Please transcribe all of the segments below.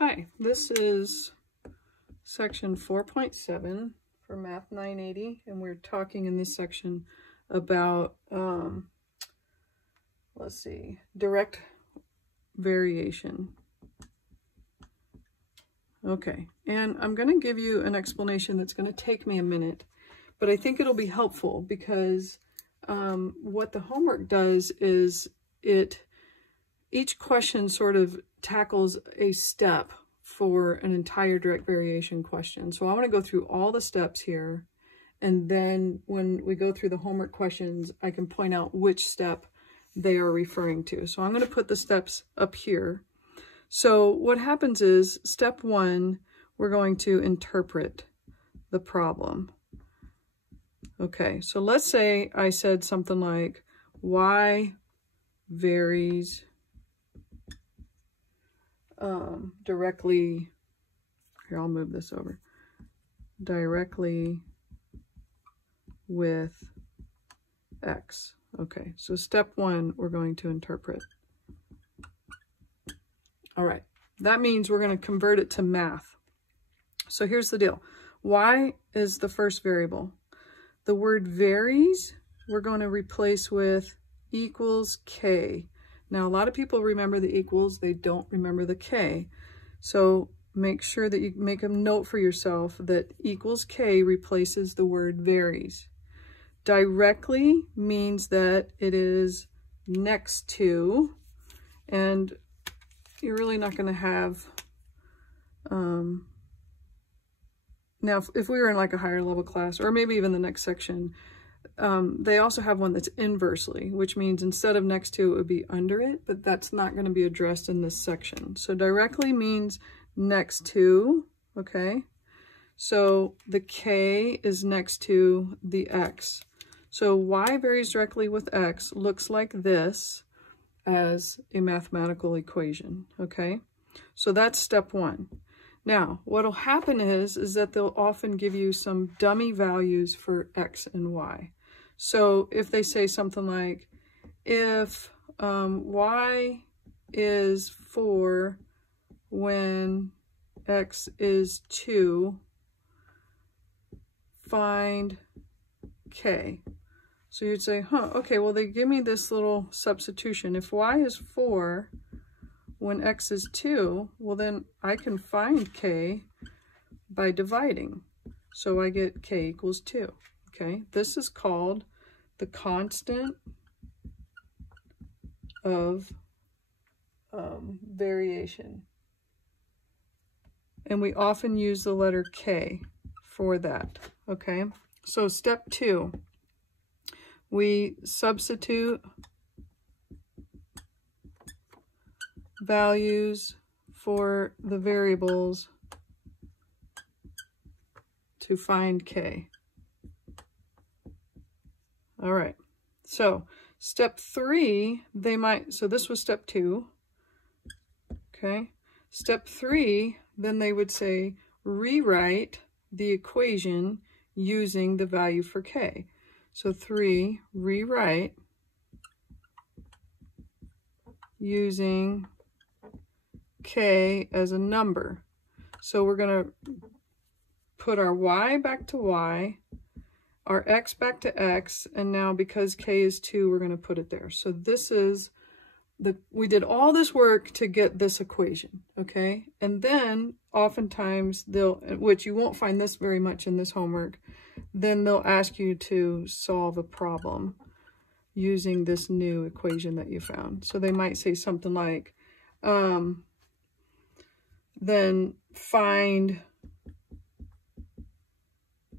Hi, this is section 4.7 for Math 980, and we're talking in this section about, let's see, direct variation. Okay, and I'm going to give you an explanation that's going to take me a minute, but I think it'll be helpful because what the homework does is each question sort of tackles a step for an entire direct variation question. So I want to go through all the steps here, and then when we go through the homework questions, I can point out which step they are referring to. So I'm going to put the steps up here. So what happens is, step 1, we're going to interpret the problem. Okay, so let's say I said something like, y varies directly, here I'll move this over, directly with x. Okay, so step 1, we're going to interpret. All right, that means we're going to convert it to math. So here's the deal. Y is the first variable. The word varies, we're going to replace with equals k. Now, a lot of people remember the equals, they don't remember the k. So make sure that you make a note for yourself that equals k replaces the word varies. Directly means that it is next to, and you're really not going to have, now if we were in like a higher level class, or maybe even the next section, they also have one that's inversely, which means instead of next to, it would be under it, but that's not going to be addressed in this section. So directly means next to, okay? So the k is next to the x. So y varies directly with x looks like this as a mathematical equation, okay? So that's step 1. Now, what'll happen is that they'll often give you some dummy values for x and y. So if they say something like, if y is 4 when x is 2, find k. So you'd say, okay, well, they give me this little substitution. If y is 4 when x is 2, well, then I can find k by dividing. So I get k equals 2, okay? This is called the constant of variation. And we often use the letter k for that, okay? So step 2, we substitute values for the variables to find k. All right, so step 3, so this was step 2, okay? Step 3, then they would say, rewrite the equation using the value for k. So 3, rewrite using k as a number. So we're going to put our y back to y, our x back to x, and now because k is 2, we're going to put it there. So this is we did all this work to get this equation, okay? And then oftentimes which you won't find this very much in this homework, then they'll ask you to solve a problem using this new equation that you found. So they might say something like, then find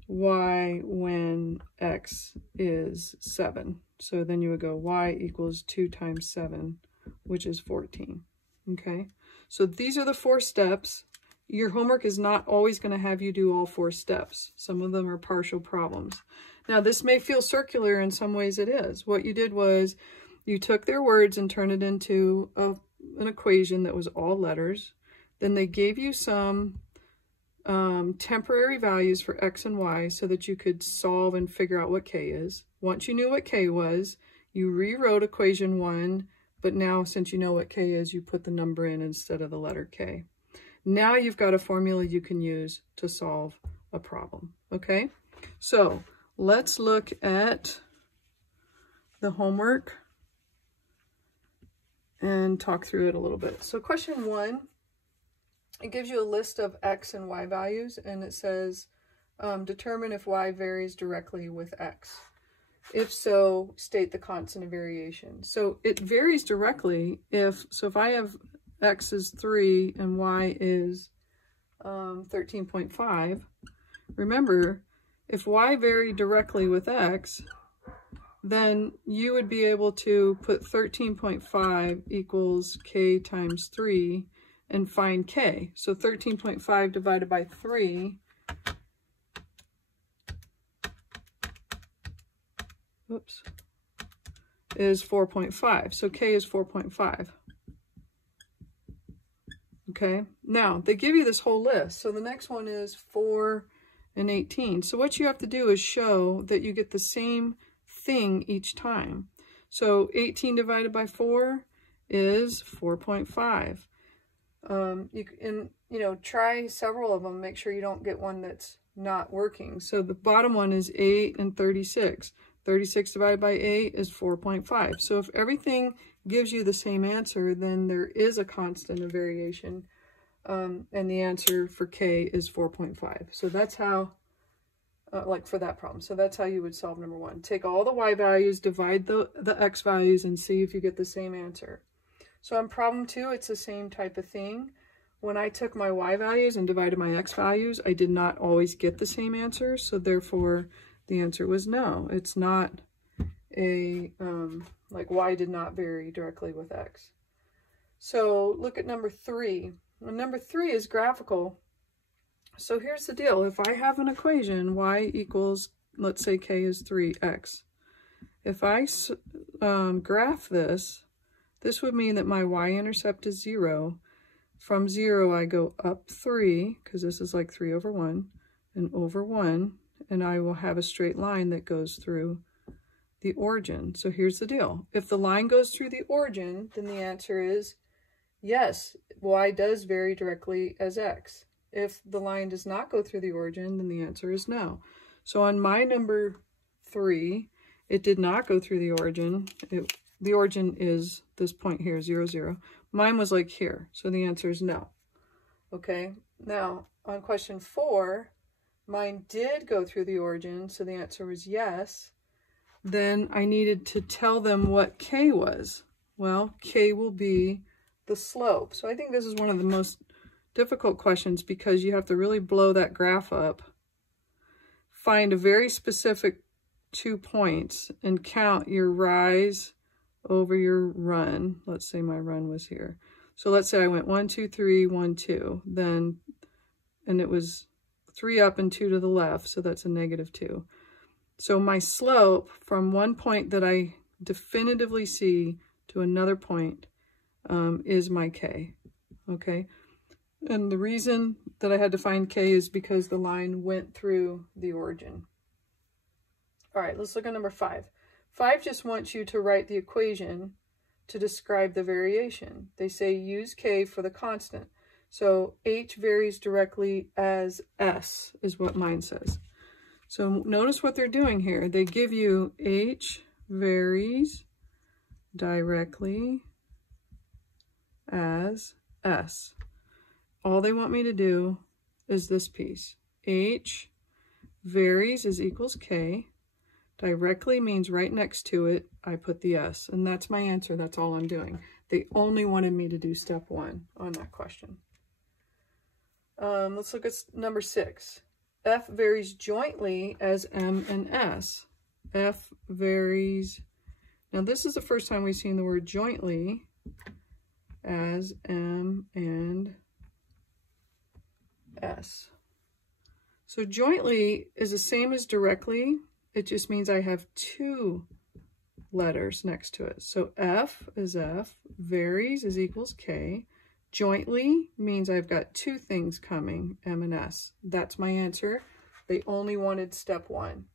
y when x is 7. So then you would go y equals 2 times 7, which is 14, okay? So these are the 4 steps. Your homework is not always going to have you do all 4 steps. Some of them are partial problems. Now, this may feel circular, in some ways it is. What you did was you took their words and turned it into an equation that was all letters. Then they gave you some temporary values for x and y so that you could solve and figure out what k is. Once you knew what k was, you rewrote equation 1, but now since you know what k is, you put the number in instead of the letter k. Now you've got a formula you can use to solve a problem, okay? So let's look at the homework and talk through it a little bit. So question 1, it gives you a list of x and y values, and it says, determine if y varies directly with x. If so, state the constant of variation. So it varies directly if I have x is 3 and y is 13.5. Remember, if y varied directly with x, then you would be able to put 13.5 equals k times 3 and find k. So 13.5 divided by 3 is 4.5. So k is 4.5. Okay, now they give you this whole list. So the next one is 4 and 18. So what you have to do is show that you get the same thing each time. So 18 divided by 4 is 4.5. You can, try several of them. Make sure you don't get one that's not working. So the bottom one is 8 and 36. 36 divided by 8 is 4.5. So if everything gives you the same answer, then there is a constant of variation. And the answer for k is 4.5. So that's how, for that problem. So that's how you would solve number 1. Take all the y values, divide the x values, and see if you get the same answer. So on problem 2, it's the same type of thing. When I took my y values and divided my x values, I did not always get the same answer. So therefore, the answer was no. It's not a, y did not vary directly with x. So look at number 3. Well, number 3 is graphical. So here's the deal. If I have an equation, y equals, let's say k is 3x. If I graph this, this would mean that my y-intercept is 0. From 0, I go up 3, because this is like 3 over 1, and over 1, and I will have a straight line that goes through the origin. So here's the deal. If the line goes through the origin, then the answer is yes, y does vary directly as x. If the line does not go through the origin, then the answer is no. So on my number 3, it did not go through the origin. The origin is this point here, 0, 0. Mine was like here, so the answer is no. Okay, now on question 4, mine did go through the origin, so the answer was yes. Then I needed to tell them what k was. Well, k will be the slope. So I think this is one of the most difficult questions because you have to really blow that graph up, find a very specific 2 points, and count your rise over your run. Let's say my run was here. So let's say I went 1, 2, 3, 1, 2, then, and it was 3 up and 2 to the left, so that's a -2. So my slope from one point that I definitively see to another point is my k, okay? And the reason that I had to find k is because the line went through the origin. All right, let's look at number 5. 5 just wants you to write the equation to describe the variation. They say use k for the constant. So h varies directly as s is what mine says. So notice what they're doing here. They give you h varies directly as s. All they want me to do is this piece. H varies is equals k. Directly means right next to it, I put the s. And that's my answer. That's all I'm doing. They only wanted me to do step 1 on that question. Let's look at number 6. F varies jointly as M and S. F varies, now this is the first time we've seen the word jointly, as M and S. So jointly is the same as directly. It just means I have 2 letters next to it. So F is F, varies is equals K. Jointly means I've got 2 things coming, M and S. That's my answer. They only wanted step 1.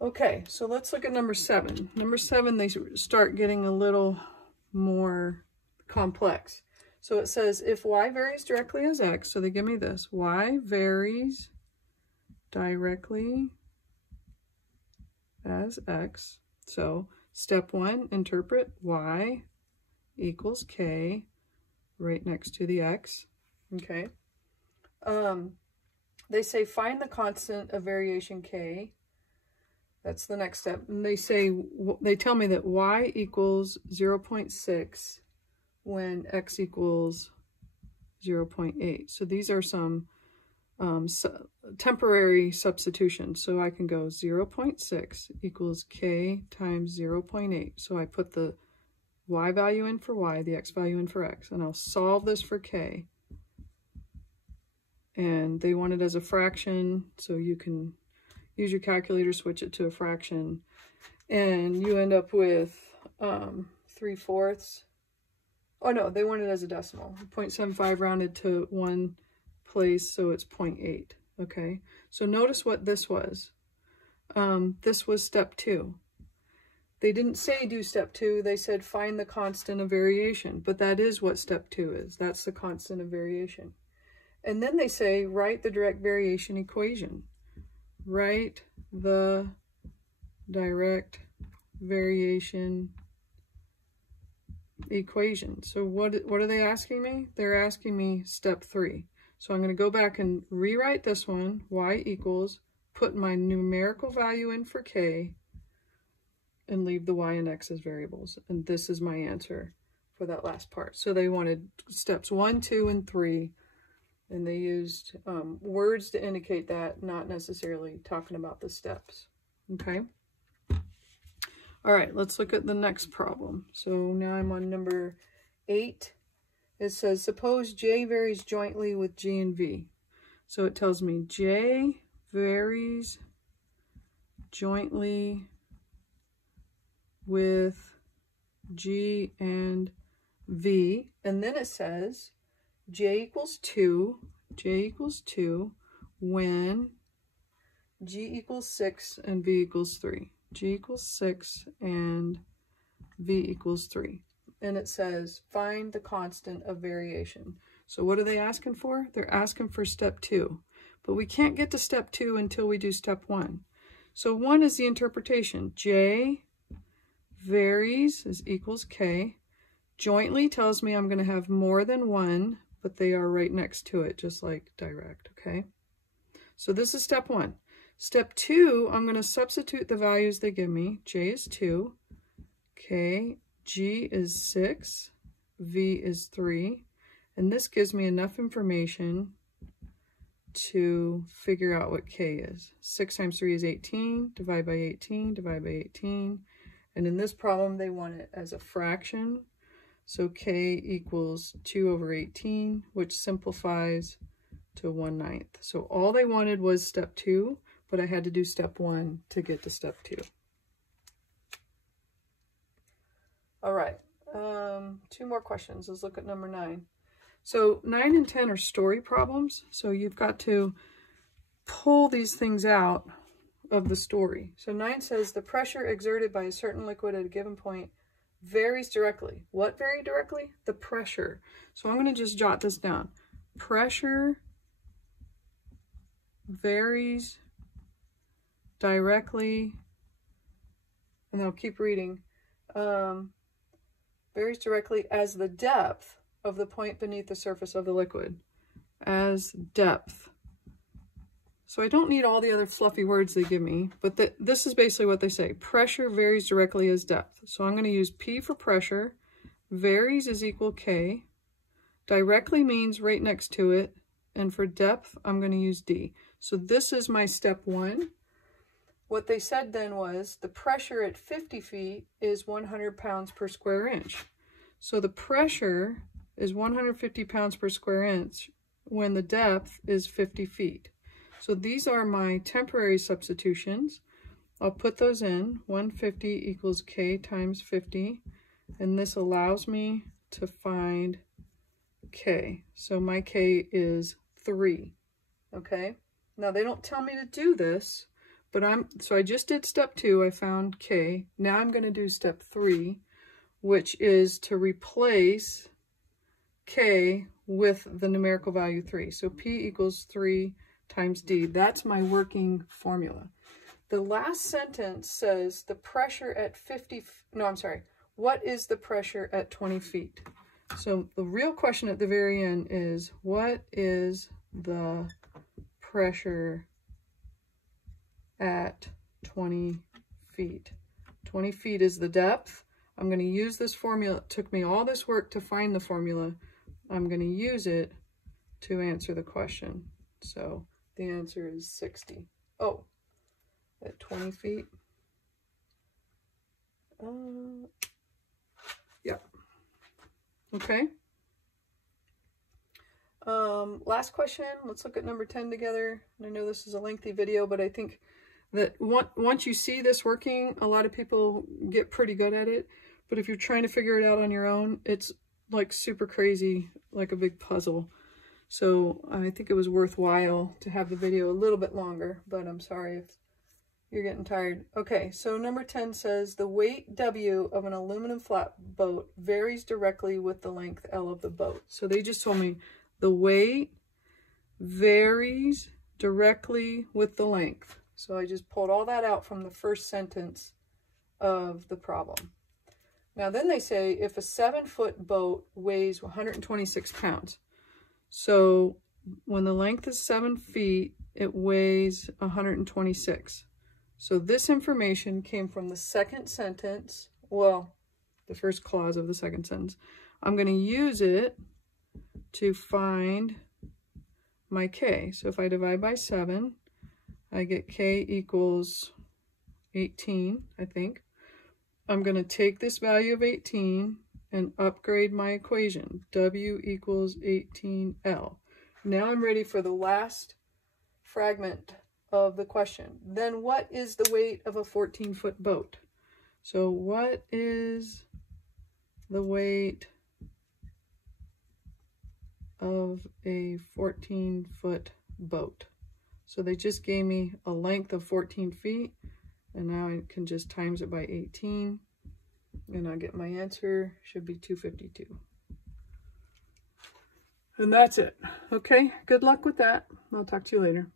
Okay, so let's look at number 7. Number 7, they start getting a little more complex. So it says if y varies directly as x, so they give me this, y varies directly as x. So step 1, interpret y equals k right next to the x. Okay. They say find the constant of variation k. That's the next step. And they tell me that y equals 0.6 when x equals 0.8. So these are some temporary substitutions. So I can go 0.6 equals k times 0.8. So I put the y value in for y, the x value in for x, and I'll solve this for k. And they want it as a fraction, so you can use your calculator, switch it to a fraction, and you end up with 3/4. Oh no, they want it as a decimal. 0.75 rounded to one place, so it's 0.8. Okay, so notice what this was. This was step 2. They didn't say do step 2, they said find the constant of variation, but that is what step 2 is. That's the constant of variation. And then they say write the direct variation equation. Write the direct variation equation. So what are they asking me? They're asking me step 3. So I'm going to go back and rewrite this one, y equals, put my numerical value in for k, and leave the y and x as variables. And this is my answer for that last part. So they wanted steps 1, 2, and 3, and they used words to indicate that, not necessarily talking about the steps. Okay. All right, let's look at the next problem. So now I'm on number 8. It says, suppose J varies jointly with G and V. So it tells me J varies jointly with G and V. And then it says J equals 2 when G equals 6 and V equals 3. G equals 6 and V equals 3. And it says find the constant of variation. So what are they asking for? They're asking for step 2. But we can't get to step 2 until we do step 1. So 1 is the interpretation. J varies is equals k. Jointly tells me I'm going to have more than one, but they are right next to it, just like direct, okay? So this is step 1. Step 2, I'm going to substitute the values they give me. J is 2, K, G is 6, V is 3, and this gives me enough information to figure out what K is. 6 times 3 is 18, divide by 18, divide by 18, and in this problem they want it as a fraction, so K equals 2 over 18, which simplifies to 1/9. So all they wanted was step 2, but I had to do step 1 to get to step 2. All right, 2 more questions. Let's look at number 9. So 9 and 10 are story problems, so you've got to pull these things out of the story. So 9 says the pressure exerted by a certain liquid at a given point varies directly. What vary directly? The pressure. So I'm going to just jot this down. Pressure varies directly, and I'll keep reading, varies directly as the depth of the point beneath the surface of the liquid. As depth. So I don't need all the other fluffy words they give me, but this is basically what they say. Pressure varies directly as depth. So I'm going to use P for pressure. Varies is equal K. Directly means right next to it. And for depth, I'm going to use D. So this is my step 1. What they said then was the pressure at 50 feet is 100 pounds per square inch. So the pressure is 150 pounds per square inch when the depth is 50 feet. So these are my temporary substitutions. I'll put those in. 150 equals K times 50. And this allows me to find K. So my K is 3. Okay? Now they don't tell me to do this, but so I just did step 2. I found K. Now I'm going to do step 3, which is to replace K with the numerical value 3. So P equals 3 times D. That's my working formula. The last sentence says the pressure at 50, no, I'm sorry. What is the pressure at 20 feet? So the real question at the very end is, what is the pressure at 20 feet? 20 feet is the depth. I'm going to use this formula. It took me all this work to find the formula. I'm going to use it to answer the question. So the answer is 60. Oh, at 20 feet. Yeah. Okay. Last question. Let's look at number 10 together. And I know this is a lengthy video, but I think that once you see this working, a lot of people get pretty good at it. But if you're trying to figure it out on your own, it's like super crazy, like a big puzzle. So I think it was worthwhile to have the video a little bit longer, but I'm sorry if you're getting tired. Okay, so number 10 says the weight W of an aluminum flatboat varies directly with the length L of the boat. So they just told me the weight varies directly with the length. So I just pulled all that out from the first sentence of the problem. Now then they say if a 7-foot boat weighs 126 pounds. So when the length is 7 feet, it weighs 126. So this information came from the second sentence, well, the first clause of the second sentence. I'm going to use it to find my K. So if I divide by 7, I get K equals 18, I think. I'm going to take this value of 18 and upgrade my equation. W equals 18L. Now I'm ready for the last fragment of the question. Then what is the weight of a 14-foot boat? So what is the weight of a 14-foot boat? So they just gave me a length of 14 feet, and now I can just times it by 18, and I get my answer, should be 252. And that's it. Okay, good luck with that. I'll talk to you later.